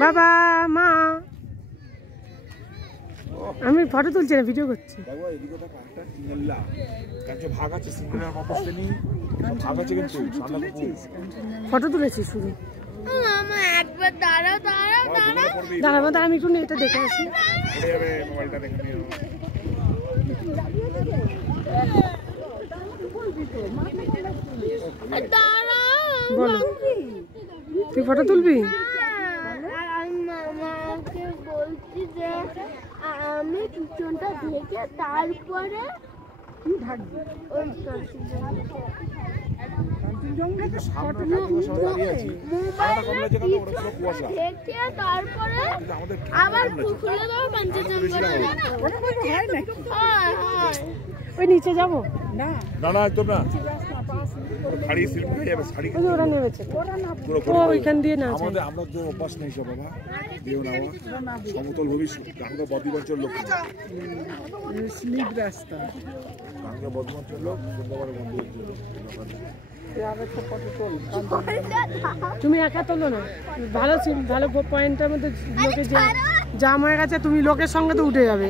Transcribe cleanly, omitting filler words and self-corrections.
বাবা মা আমি ফটো তুলছি না ভিডিও করছি ফটো তুলেছি শুধু দাঁড়াবো আমি একটু এটা দেখে আসি বলো তুই ফটো তুলবি আমি পিছনটা ঢেকে তারপরে ওই নিচে যাবো না না একদম না ওরা নেমেছে ওইখান দিয়ে না আমাদের আমরা তো অভ্যাস নেই সব বাবা দেও না সমতল ভবিষ্যৎ আমরা বদ্রীবাঞ্চল লোক স্লিপ রাস্তা আমরা বদ্রীবাঞ্চল লোক সুন্দরবন বন্ধু তুমি একা তোলো না ভালো ভালো পয়েন্টের মধ্যে লোকে জাম হয়ে গেছে তুমি লোকের সঙ্গে তো উঠে যাবে